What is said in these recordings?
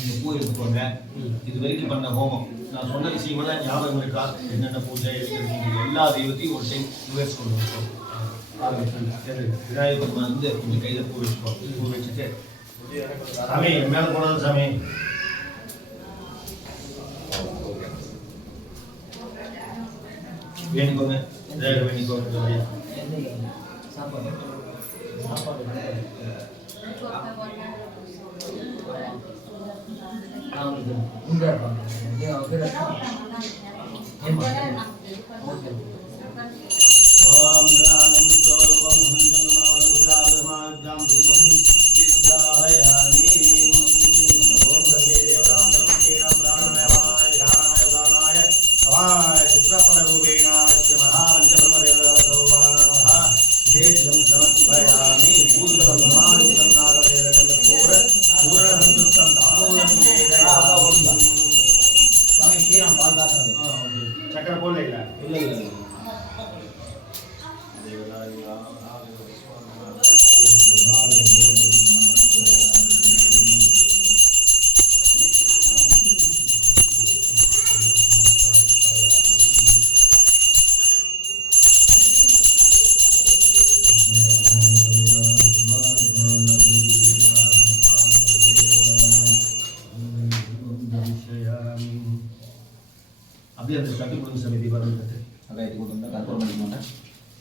நீங்கள் பூ எடுத்துக்கோங்க. இது வரைக்கும் பண்ண ஹோமம். நான் சொன்ன விஷயமெல்லாம் ஞாபகம் இருக்கா? என்னென்ன பூஜை எதுக்கு எல்லா தெய்வத்தையும் ஒரு டைம் ரிவர்ஸ் கொண்டு வந்துருக்கோம் விநாயகர் பெருமான் வந்து கொஞ்சம் கையில் பூ வச்சுக்கோ. பூ வச்சுட்டு. சாமி மேலே போனது சாமி. வேணிக்கோங்க தேவை வேணிக்கோங்க சாப்பாடு சாப்பாடு. ಅಭ್ಯರ್ಥಿ ಕಟ್ಟಿಕೊಂಡು ಸಮಿತಿ ಬರುತ್ತೆ ಅದೇ ಇದು ಒಂದು ಕರ್ಕೊಂಡು ಬಂದಿದ್ದ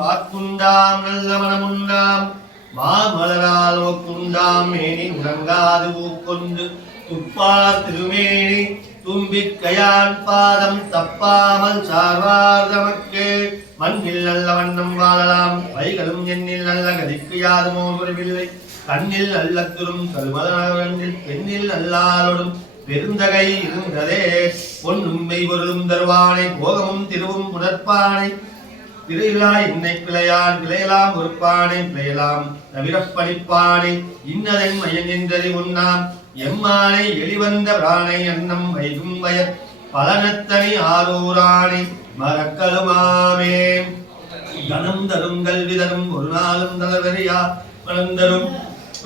வாக்குண்டாம் நல்ல மனமுண்டாம் மாமலரால் ஒக்குண்டாம் மேனி உறங்காது ஊக்கொண்டு துப்பார் திருமேனி தும்பிக்கயான் பாதம் தப்பாமல் சார்வார் மண்ணில் நல்ல வண்ணம் வாழலாம். வைகளும் எண்ணில் நல்ல கதிக்கு யாதுமோ குறைவில்லை கண்ணில் நல்ல துரும் பெண்ணில் நல்லாரோடும் பெருந்தகை இருந்ததே. பொன்னும் மெய்பொருளும் தருவானை போகமும் திருவும் உணர்ப்பானை. திருவிழா என்னை பிழையான் பிழையலாம் பொறுப்பானை பிழையலாம் தவிரப்படிப்பானை இன்னதன் மயன் உண்ணான் உண்ணாம். எம்மானை வெளிவந்த பிராணை அன்னம் வைகும் வயற் பலனத்தனி ஆரூரானை மறக்கலுமாமே. தனம் தரும் கல்வி தரும் ஒரு நாளும் தளவெறியா மனம் தரும்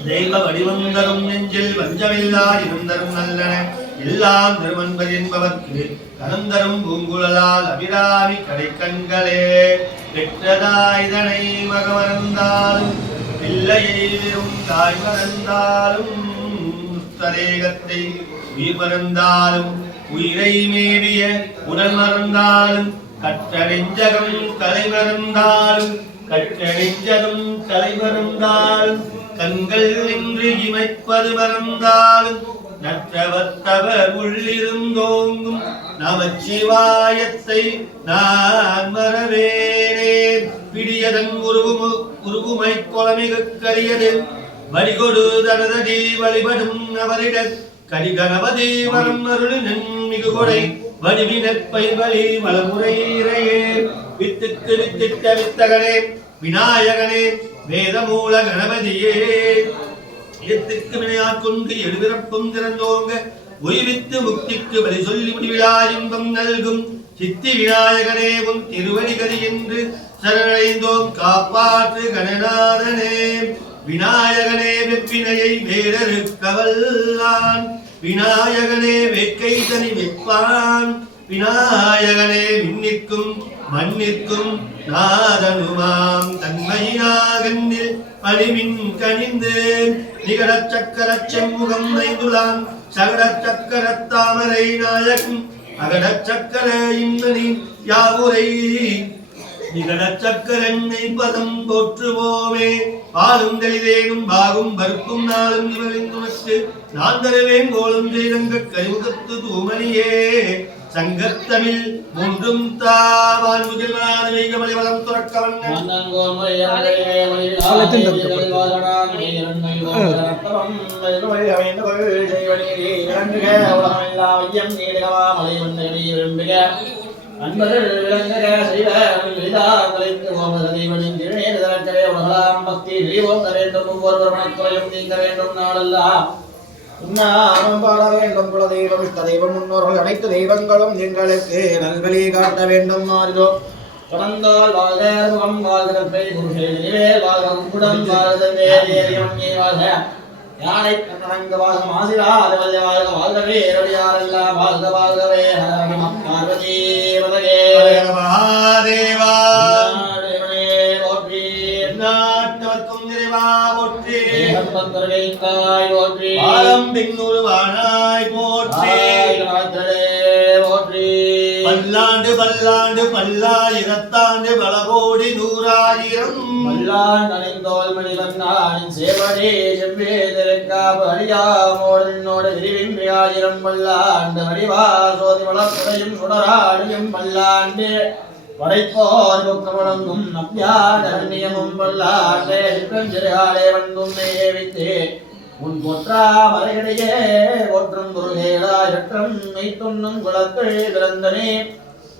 தெய்வ வடிவம் தரும் நெஞ்சில் வஞ்சமில்லா இருந்தரும் நல்லன. எல்லாம் திருமன்பர் என்பவர்க்கு கணம் தரும் பூங்குழலால் அபிராமி கடை கண்களே பெற்றதாய்தனை மகமறந்தாலும் பிள்ளையை வெறும் தாய் மறந்தாலும் தரேகத்தை உயிர் மறந்தாலும் உயிரை மேவிய உடல் மறந்தாலும் கற்ற தலைமறந்தாலும் தலை தலைமறந்தாலும் கண்கள் நின்று இமைப்பது மறந்தாலும் நற்றவத்தவர் உள்ளிருந்தோங்கும் நமச்சிவாயத்தை நான் மறவேனே. பிடியதன் உருவுமு உருவுமை கொலமிகக் கரியது வடிகொடு தனதடி வழிபடும் அவரிட கடிகணபதி வரம் அருள் நன்மிகு கொடை. வடிவினப்பை பைவழி வளமுறை இறையே. வித்துக்கு வித்திட்ட வித்தகனே விநாயகனே வேதமூல கணபதியே. இடத்திற்கு வினையாட்கொண்டு எழுபிறப்பும் திறந்தோங்க. உய்வித்து முக்திக்கு வழி சொல்லி முடிவிழா இன்பம் நல்கும். சித்தி விநாயகனே உன் திருவடிகதி என்று சரணடைந்தோம். காப்பாற்று கணநாதனே விநாயகனே வெப்பினையை வேறறுக்கவல்லான். விநாயகனே வேட்கை தனி வெப்பான் விநாயகனே விண்ணிற்கும் மண்ணிற்கும் நாதனுமாம். தன்மையினாகன்னில் பணிமின் கனிந்து நிகழச் சக்கர செம்முகம் நைந்துளான் சகடச் சக்கர தாமரை நாயகன் அகடச் சக்கர இன்பனி யாவுரை நிகழ சக்கரன்னை பதம் போற்றுவோமே. பாலும் தெளிதேனும் பாகும் பருப்பும் நாளும் இவரிந்துமக்கு நான் தருவேன் கோலம் செய்தங்க கைமுகத்து தூமணியே. சங்கத்தமிழ் மூன்றும் தாவான் வைகமலை வளம் அன்பர்கள் விளங்குக செய்வ விதாங்களுக்கு ஓமத தெய்வனின் திருநேர தரக்கரே உலகலாம் பக்தி தெய்வம் வேண்டும் ஒவ்வொரு மனத்துறையும் நீங்க வேண்டும் நாளெல்லாம் உண்ணாமம் பாட வேண்டும் குல தெய்வம் இஷ்ட தெய்வம் முன்னோர்கள் அனைத்து தெய்வங்களும் எங்களுக்கு நல்வழி காட்ட வேண்டும் மாறிதோ தொடர்ந்தால் வாழ்க முகம் பெய் குருஷே வாழ்க வாழ்க நீ வாழ்க யானை கண்ணடங்க வாழ்க மாசிலாத வல்ல வாழ்க வாழ்கவே ரவியாரெல்லாம் வாழ்க வாழ்கவே. ஹர நம பார்வதி வதகே. மகாதேவா. நாட்டவர்க்கும் நிறைவா போற்றி. போற்றி. பின்னூறு வானாய் போற்றி. பல்லாண்டு பல்லாண்டு பல்லாயிரத்தாண்டு பல கோடி நூறாயிரம் மல்லான் அணிந்தோல் மணிவந்தானின் சேவனே செவ்வே திருக்காப்பு அடியாமோடு விரிவின்றி ஆயிரம் பல்லாண்டு வடிவா சோதி வளர்ப்புடையும் சுடராடியும் பல்லாண்டு படைப்போர் புக்கமுழங்கும் நப்பியாடன்னியமும் பல்லாண்டே சிறுகாலே வந்தும் ஏவித்து உன் பொற்றா மலையடையே ஒற்றம் குருகேடா எற்றம் மெய்த்துண்ணும் குளத்தில் பிறந்தனே.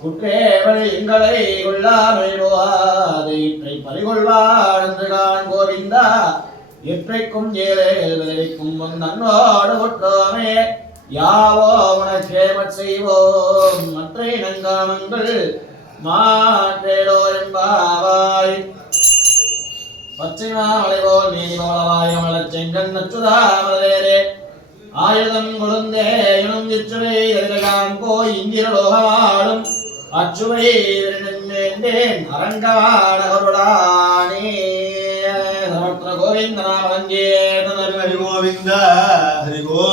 குற்றேவள் எங்களை கொள்ளாமல் போவாதை இற்றை பறிகொள்வாழ்ந்து நான் கோவிந்தா. இற்றைக்கும் ஏழேல் விளைவிக்கும் நன்னோடு ஒற்றோமே. யாவோ உனக்கேமற் செய்வோம் மற்ற நங்காமங்கள் மாற்றேடோ என்பாவாய். பச்சை மாலை போல் நீதி போலவாய் ஆயுதம் கொழுந்தே இனம் இச்சுவை எதிரகான் போய் இந்திர லோகமாடும் அச்சுவை வேண்டேன் அரங்கவான கருடானே சமர்த்த கோவிந்த நாமங்கே ஹரி கோவிந்த. ஹரி கோ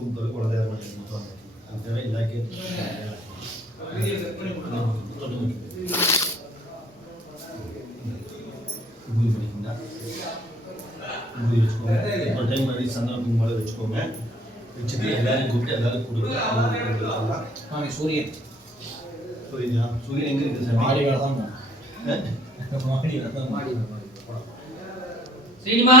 മുപ്പത് കൊള്ളതേറെ അങ്ങനെ ഉണ്ടാക്കിയത് உபயோகம் பண்ணிக்கோங்க உபயோகம் வச்சுக்கோங்க ஒரு டைம் மறுபடியும் சந்தனம் மழை வச்சுக்கோங்க வச்சுட்டு எல்லாரும் கூப்பிட்டு எல்லாரும் கொடுக்கலாம் சூரியன் சூரியனா சூரியன் எங்கே இருக்குது சார் மாடி வேலை தான் மாடி வேலை தான் மாடி வேலை மாடி சீனிமா